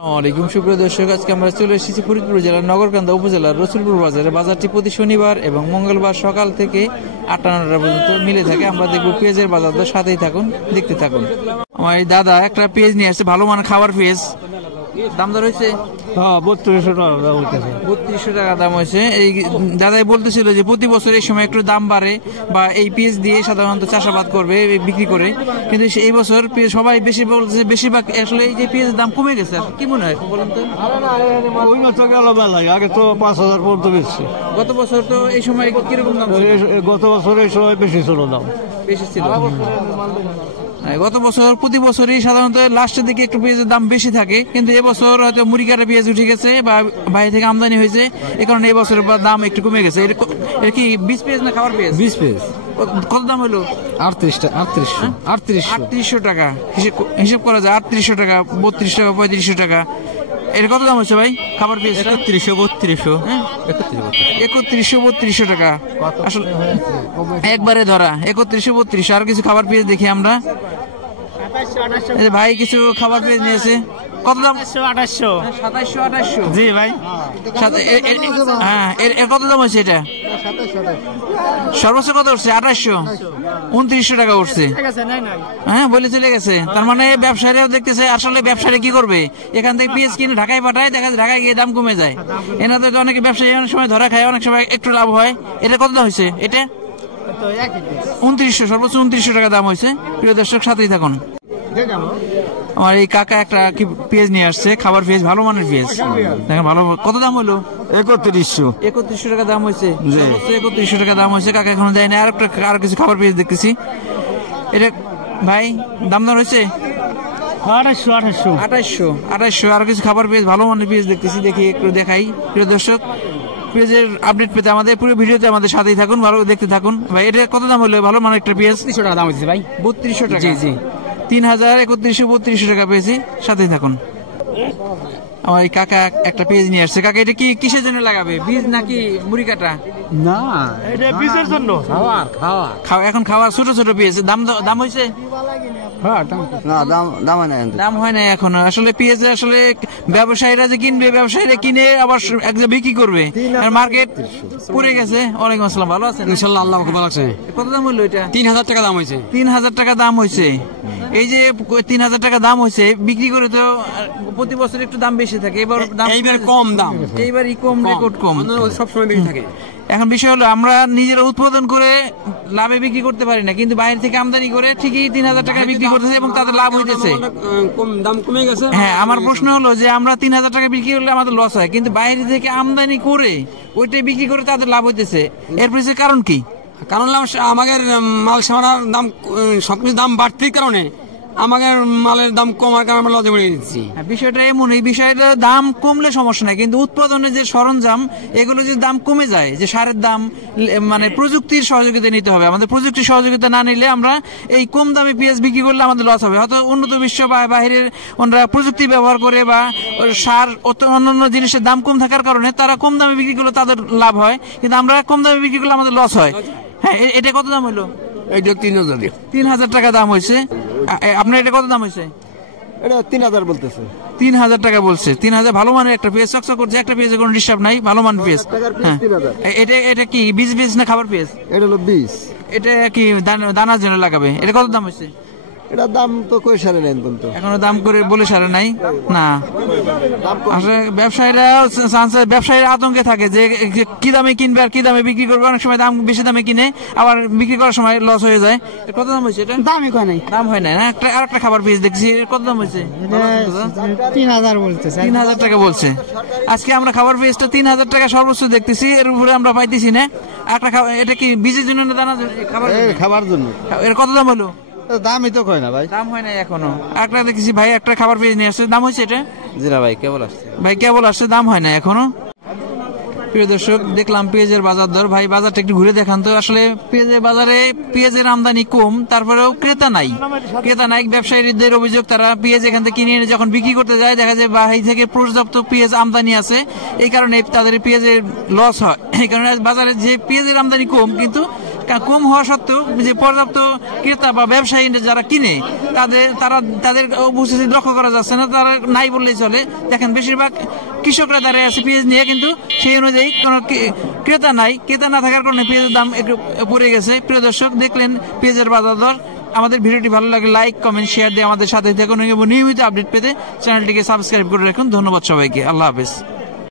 আসসালামু সুপ্রিয় দর্শক, আজকে আমরা চলে এসেছি ফরিদপুর জেলার নগরকান্দা উপজেলার রসুলপুর বাজারে। বাজারটি প্রতি শনিবার এবং মঙ্গলবার সকাল থেকে 8টা-9টা পর্যন্ত মিলে থাকে। আমরা দেখবো পেঁয়াজের বাজার দর, সাথেই থাকুন, দেখতে থাকুন। আমার এই দাদা একটা পেঁয়াজ নিয়ে আসছে, ভালো মানের খাবার পেঁয়াজ। দাম দর হয়েছে 3200 টাকা দাম হইতেছে। 3200 টাকা দাম হয়েছে। এই দাদাই বলতেছিল যে প্রতি বছর এই সময় একটু দাম বাড়ে বা এই পেঁয়াজ দিয়ে সাধারণত চাষাবাদ করবে, বিক্রি করে, কিন্তু এই বছর সবাই বেশি বলছে, বেশিরভাগ আসলে এই যে পেঁয়াজের দাম কমে গেছে। কি মনে হয় বলুন তো? ওই তো গেল বেলায়, আগে তো 5000 পর্যন্ত বেশি। গত বছর তো এই সময় কিরকম দাম? গত বছর এই সময় বেশি ছিল দাম, বেশি ছিল। গত বছর প্রতি বছরই সাধারণত লাস্টের দিকে একটু পেঁয়াজের দাম বেশি থাকে, কিন্তু এবছর হয়তো মুড়ি কাটা পেঁয়াজ উঠে গেছে বা বাইরে থেকে আমদানি হয়েছে, এই কারণে এবছর দাম একটু কমে গেছে। এর কি বীজ পেঁয়াজ না খাবার পেঁয়াজ? বীজ পেঁয়াজ। কত দাম হলো? 3800 টাকা হিসেব করা যায়। 3800 টাকা, 32 টাকা, 3500 টাকা। এর কত দাম হচ্ছে ভাই খাবার পেঁয়াজ? 3100-3200। 3100-3200 টাকা আসলে একবারে ধরা। 3100-3200। আর কিছু খাবার পেঁয়াজ দেখি আমরা। ভাই কিছু খাবার পেঁয়াজ নিয়েছে। কত দাম? 2700-2800। জি ভাই। হ্যাঁ, এর কত দাম হচ্ছে এটা? সর্বোচ্চ কত উঠছে? 2800, 2900 টাকা উঠছে। হ্যাঁ, বলে চলে গেছে। তার মানে ব্যবসায়ীরাও দেখতেছে। আসলে ব্যবসায়ী কি করবে? এখান থেকে পেঁয়াজ কিনে ঢাকায় পাঠায়, দেখা যায় ঢাকায় গিয়ে দাম কমে যায়। এনাদের অনেকে ব্যবসায়ী অনেক সময় ধরা খায়, অনেক সময় একটু লাভ হয়। এটা কত দাম হয়েছে? এটা 2900, সর্বোচ্চ 2900 টাকা দাম হয়েছে। প্রিয় দর্শক, সাথেই থাকুন। আমার এই কাকা একটা কি পেঁয়াজ নিয়ে আসছে, খাবার পেঁয়াজ, ভালো মানের পেঁয়াজ। দেখেন ভালো। কত দাম হলো? 3100 টাকা দাম হয়েছে। 3100 টাকা দাম হয়েছে। কাকা এখনো দেয়নি। আর কিছু খাবার পেঁয়াজ দেখতেছি। এটা ভাই দাম দর হয়েছে 2800। আর কিছু খাবার পেঁয়াজ, ভালো মানের পেঁয়াজ দেখতেছি। দেখি একটু দেখাই। প্রিয় দর্শক, পেঁয়াজের আপডেট পেতে আমাদের পুরো ভিডিওতে আমাদের সাথেই থাকুন, ভালো দেখতে থাকুন। ভাই এটা কত দাম হলো ভালো মানের একটা পেঁয়াজ? 3200 টাকা দাম হয়েছে ভাই। 3200 টাকা। জি জি। 3100-3200 টাকা পেয়েছি। সাথেই থাকুন। আমার এই কাকা একটা পেঁয়াজ নিয়ে আসছে। কাকা এটা কি কিসের জন্য লাগাবে? বীজ নাকি মুড়ি কাটা? না, এটা বীজের জন্য। খাওয়া। এখন খাওয়া ছোট ছোট পেঁয়াজ। দাম হয়েছে? দাম হয় না এখন। আসলে পেঁয়াজ আসলে ব্যবসায়ীরা যে কিনবে, ব্যবসায়ীরা কিনে আবার এক জায়গায় বিক্রি করবে, মার্কেট পড়ে গেছে। ওয়ালাইকুম আসসালাম, ভালো আছেন? ইনশাআল্লাহ, আল্লাহ ভালো আছে। কত দাম হলো এটা? 3000 টাকা দাম হয়েছে। 3000 টাকা দাম হয়েছে। এই যে 3000 টাকা দাম হয়েছে, বিক্রি করে তো প্রতি বছর একটু দাম বেশি থাকে। এইবার কম দাম, এইবারই কম, রেকর্ড কম, সবসময় বেশি থাকে। এখন বিষয় হলো আমরা নিজেরা উৎপাদন করে লাভে বিক্রি করতে পারি না, কিন্তু বাইরে থেকে আমদানি করে ঠিকই 3000 টাকা বিক্রি করতেছে এবং তাদের লাভ হইতেছে। দাম কমে গেছে। হ্যাঁ, আমার প্রশ্ন হলো যে আমরা 3000 টাকা বিক্রি করলে আমাদের লস হয়, কিন্তু বাইরে থেকে আমদানি করে ওইটাই বিক্রি করে তাদের লাভ হইতেছে। এর পিছনে কারণ কি? কারণ আমাদের মাল সামানার দাম, সবকিছু দাম বাড়তির কারণে আমাদের মালের দাম কমার কারণে আমরা লজে বেরিয়ে দিচ্ছি। বিষয়টা এমন, এই বিষয়টা দাম কমলে সমস্যা নাই, কিন্তু উৎপাদনের যে সরঞ্জাম, এগুলো যদি দাম কমে যায়, যে সারের দাম, মানে প্রযুক্তির সহযোগিতা নিতে হবে। আমাদের প্রযুক্তির সহযোগিতা না নিলে আমরা এই কম দামে পেঁয়াজ বিক্রি করলে আমাদের লস হবে। হয়তো উন্নত বিশ্ব বা বাহিরের ওনারা প্রযুক্তি ব্যবহার করে বা সার অন্যান্য জিনিসের দাম কম থাকার কারণে তারা কম দামে বিক্রি করলে তাদের লাভ হয়, কিন্তু আমরা কম দামে বিক্রি করলে আমাদের লস হয়। হ্যাঁ, এটা কত দাম হলো? এইটা 3000। 3000 টাকা দাম হয়েছে। আপনার এটা কত দাম হয়েছে? এটা 3000 বলতেছে। 3000 টাকা বলছে। 3000 ভালো মানের একটা পেঁয়াজ, চকচক করছে, একটা পেঁয়াজের কোনো ডিস্টার্ব নাই, ভালো মানের পেঁয়াজ। এটা কি বীজ না খাবার পেঁয়াজ? এটা হলো বীজ। এটা কি দানার জন্য লাগাবে? এটা কত দাম হয়েছে? এটা দাম তো কই সারে নাই পর্যন্ত, এখনো দাম করে বলে সারে নাই না। আসলে ব্যবসায়ীরা আতঙ্কে থাকে যে কি দামে কিনবে আর কি দামে বিক্রি করবে। অনেক সময় দাম বেশি দামে কিনে আবার বিক্রি করার সময় লস হয়ে যায়। কত দাম হয়েছে এটা? দামই কয় নাই। দাম হয় না। আর একটা খাবার পেঁয়াজ দেখছি, কত দাম হয়েছে? 3000 বলতেছে। 3000 টাকা বলছে। আজকে আমরা খাবার পেঁয়াজটা 3000 টাকা সর্বোচ্চ দেখতেছি, এর উপরে আমরা পাইতেছি না। একটা এটা কি বীজের জন্য না দানা খাবার জন্য? এর কত দাম হলো? দামই তো কয় না ভাই। দাম হয় না এখনো। একটা দেখছি ভাই একটা খাবার পেঁয়াজ নিয়ে আসছে, দাম হয়েছে এটা? জি না ভাই, কেবল আসছে। ভাই কেবল আসছে, দাম হয় না এখনো। প্রিয় দর্শক, দেখলাম পেঁয়াজের বাজার দর। ভাই বাজারটা একটু ঘুরে দেখান তো। আসলে পেঁয়াজের বাজারে পেঁয়াজের আমদানি কম, তারপরেও ক্রেতা নাই। ব্যবসায়ীদের অভিযোগ, তারা পেঁয়াজ এখান থেকে কিনে এনে যখন বিক্রি করতে যায়, দেখা যায় বাহির থেকে পর্যাপ্ত পেঁয়াজ আমদানি আছে, এই কারণে তাদের পেঁয়াজের লস হয়। এই কারণে বাজারে যে পেঁয়াজের আমদানি কম, কিন্তু কম হওয়া সত্ত্বেও যে পর্যাপ্ত ক্রেতা বা ব্যবসায়ী যারা কিনে তাদের উপস্থিতি লক্ষ্য করা যাচ্ছে না, তারা নাই বললেই চলে। দেখেন বেশিরভাগ কৃষকরা দাঁড়িয়ে আছে পেঁয়াজ নিয়ে, কিন্তু সেই অনুযায়ী কোনো ক্রেতা নাই। ক্রেতা না থাকার কারণে পেঁয়াজের দাম একটু পড়ে গেছে। প্রিয় দর্শক, দেখলেন পেঁয়াজের বাজার দর। আমাদের ভিডিওটি ভালো লাগে লাইক, কমেন্ট, শেয়ার দিয়ে আমাদের সাথে থাকুন এবং নিয়মিত আপডেট পেতে চ্যানেলটিকে সাবস্ক্রাইব করে রাখুন। ধন্যবাদ সবাইকে, আল্লাহ হাফেজ।